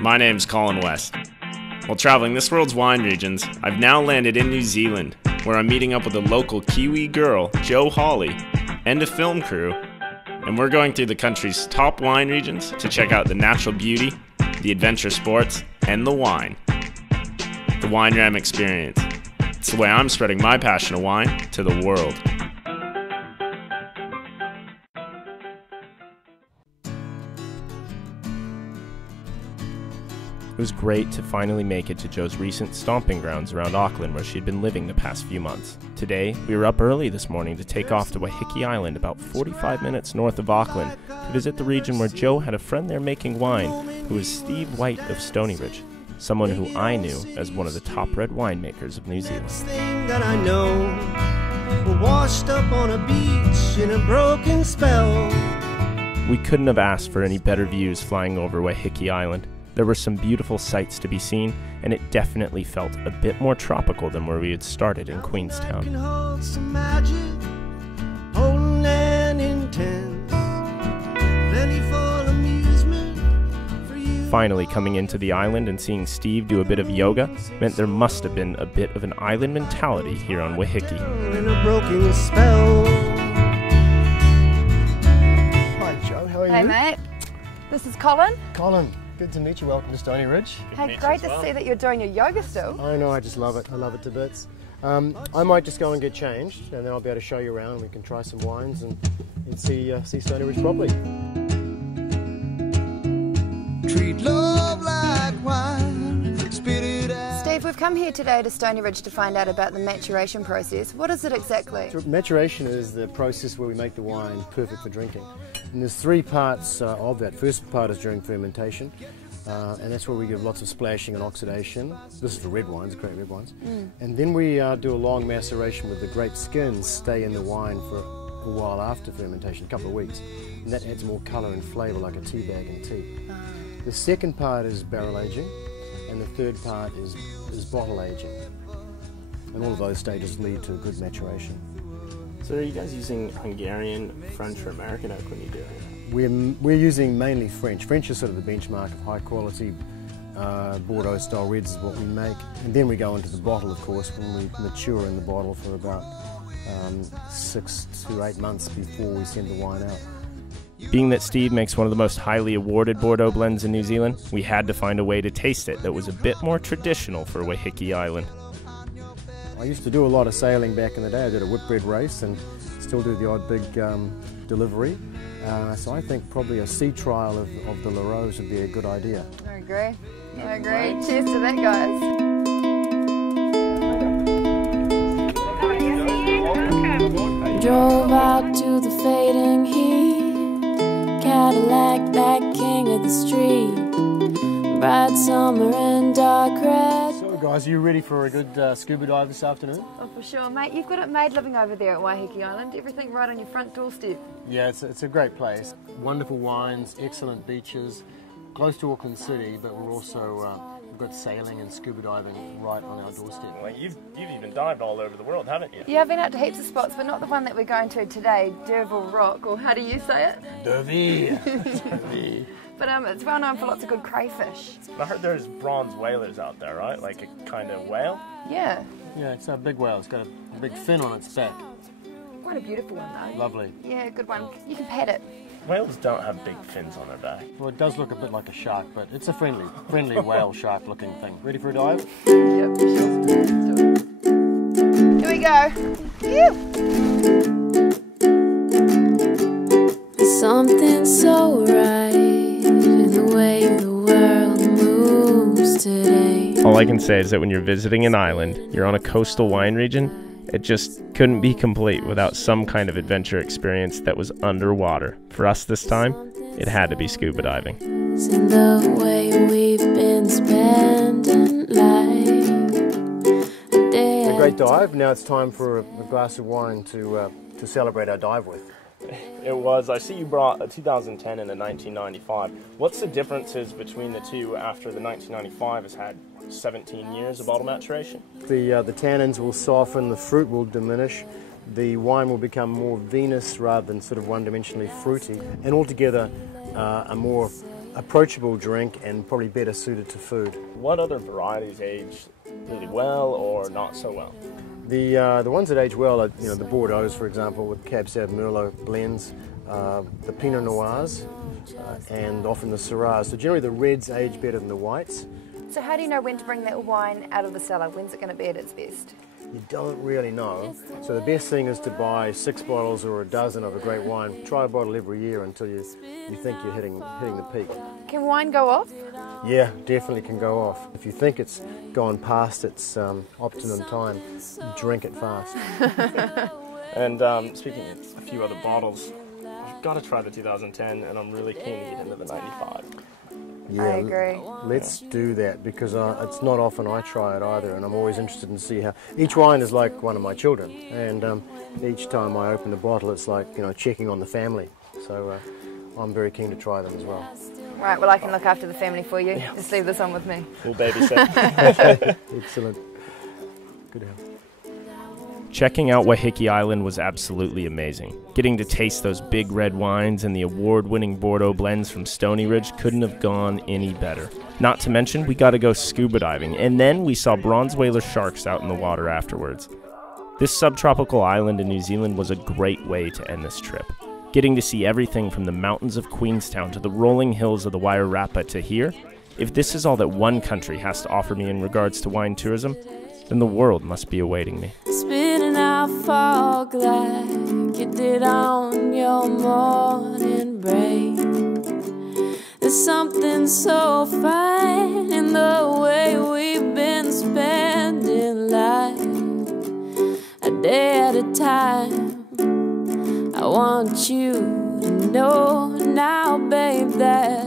My name's Colin West. While traveling this world's wine regions, I've now landed in New Zealand, where I'm meeting up with a local Kiwi girl, Jo Holley, and a film crew, and we're going through the country's top wine regions to check out the natural beauty, the adventure sports, and the wine. The WINERAM Experience. It's the way I'm spreading my passion of wine to the world. It was great to finally make it to Jo's recent stomping grounds around Auckland, where she'd been living the past few months. Today, we were up early this morning to take off to Waiheki Island, about 45 minutes north of Auckland, to visit the region where Jo had a friend there making wine, who was Steve White of Stonybridge, someone who I knew as one of the top red winemakers of New Zealand. That I know, we're washed up on a beach in a broken spell. We couldn't have asked for any better views flying over Waiheki Island. There were some beautiful sights to be seen, and it definitely felt a bit more tropical than where we had started in Queenstown. Finally coming into the island and seeing Steve do a bit of yoga meant there must have been a bit of an island mentality here on Waiheki. Hi Jo, how are you? Hey mate, this is Colin. Colin, good to meet you. Welcome to Stonybridge. Hey, great to see that you're doing your yoga still. I know, I just love it. I love it to bits. I might just go and get changed, and then I'll be able to show you around, and we can try some wines and see Stonybridge properly. Treat love like wine, spit it out. Steve, we've come here today to Stonybridge to find out about the maturation process. What is it exactly? So maturation is the process where we make the wine perfect for drinking. And there's three parts of that. First part is during fermentation, and that's where we give lots of splashing and oxidation. This is for red wines, great red wines. And then we do a long maceration where the grape skins stay in the wine for a while after fermentation, a couple of weeks. And that adds more colour and flavour like a tea bag in tea. The second part is barrel aging, and the third part is bottle aging. And all of those stages lead to a good maturation. So are you guys using Hungarian, French, or American oak when you do it? We're using mainly French. French is sort of the benchmark of high quality Bordeaux style reds is what we make. And then we go into the bottle, of course, when we mature in the bottle for about 6 to 8 months before we send the wine out. Being that Steve makes one of the most highly awarded Bordeaux blends in New Zealand, we had to find a way to taste it that was a bit more traditional for Waiheki Island. I used to do a lot of sailing back in the day. I did a whitbread race and still do the odd big delivery. So I think probably a sea trial of the Larose would be a good idea. I agree. I agree. Cheers to that, guys. Drove out to the fading heat, Cadillac, that king of the street, bright summer and dark red. So guys, are you ready for a good scuba dive this afternoon? Oh, for sure, mate. You've got it made living over there at Waiheki Island. Everything right on your front doorstep. Yeah, it's a great place. Wonderful wines, excellent beaches, close to Auckland City, but we're also we've got sailing and scuba diving right on our doorstep. Well, you've even dived all over the world, haven't you? Yeah, I've been out to heaps of spots, but not the one that we're going to today, Derville Rock, or how do you say it? Derville. But it's well known for lots of good crayfish. I heard there's bronze whalers out there, right? Like a kind of whale? Yeah. Yeah, it's a big whale. It's got a big fin on its back. Quite a beautiful one though. Lovely. Yeah, good one. You can pet it. Whales don't have big fins on their back. Well, it does look a bit like a shark, but it's a friendly whale shark looking thing. Ready for a dive? Yep, sure. Let's do it. Here we go. Phew. There's something so right in the way the world moves today. All I can say is that when you're visiting an island, you're on a coastal wine region, it just couldn't be complete without some kind of adventure experience that was underwater. For us this time, it had to be scuba diving. In the way we've been spending life. It's a great dive. Now it's time for a glass of wine to celebrate our dive with. It was. I see you brought a 2010 and a 1995. What's the differences between the two after the 1995 has had 17 years of bottle maturation? The tannins will soften, the fruit will diminish, the wine will become more vinous rather than sort of one-dimensionally fruity, and altogether a more approachable drink and probably better suited to food. What other varieties age really well or not so well? The ones that age well are the Bordeaux, for example, with Cab Sauv Merlot blends, the Pinot Noirs, and often the Syrahs. So generally the reds age better than the whites. So how do you know when to bring that wine out of the cellar? When's it going to be at its best? You don't really know. So the best thing is to buy 6 bottles or a dozen of a great wine. Try a bottle every year until you think you're hitting the peak. Can wine go off? Yeah, definitely can go off. If you think it's gone past its optimum time, drink it fast. And speaking of a few other bottles, I've got to try the 2010, and I'm really keen to get into the 95. Yeah, I agree. Let's do that, because it's not often I try it either, and I'm always interested in see how. Each wine is like one of my children, and each time I open the bottle, it's like checking on the family. So I'm very keen to try them as well. Right, well I can look after the family for you. Just leave this on with me. We'll babysit. Excellent. Good help. Checking out Waiheki Island was absolutely amazing. Getting to taste those big red wines and the award-winning Bordeaux blends from Stonybridge couldn't have gone any better. Not to mention, we got to go scuba diving, and then we saw bronze whaler sharks out in the water afterwards. This subtropical island in New Zealand was a great way to end this trip. Getting to see everything from the mountains of Queenstown to the rolling hills of the Wairarapa to here, if this is all that one country has to offer me in regards to wine tourism, then the world must be awaiting me. Spitting out fog like you did on your morning break. There's something so fine in the way we've been spending life, a day at a time. I want you to know now, babe, that